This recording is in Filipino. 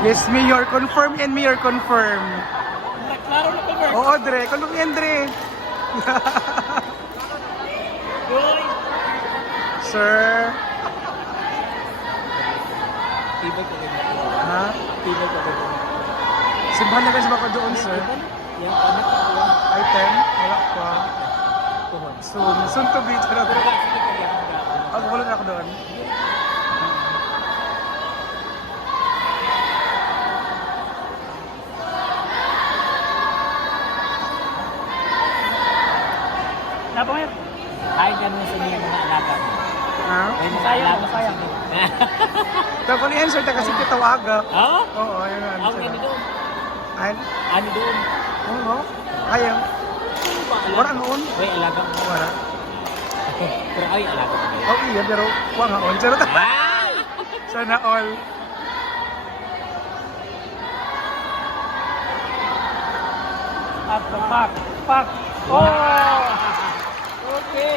Yes, Mayor, confirm and Mayor, confirm. Klaro na cover. Oo, Dre, confirm yan, Dre. Uy! Sir. Tibay ko din. Ha? Tibay ko din. Simbahan na guys baka doon, sir. Yung anak ko. Item? Wala pa. Soon. Soon to be. Pero kasi ito yan. Wala na ako doon. Napa ngayon? Ay, ganun sa niya mga alaga. Ha? Ay, mga alaga. Sayang. Tapos ni answer ta kasi kitawaga. Oo? Oo, ayun nga. Ang gani doon. Ay, Ano doon? oo. Ayaw. Wala noon. Uy, alaga mo. Wala. Pero ay, alaga mo. Oh, iya, pero kuha nga on. Charot. Ah! Sana all. Pak, pak, pak. Oh! Okay.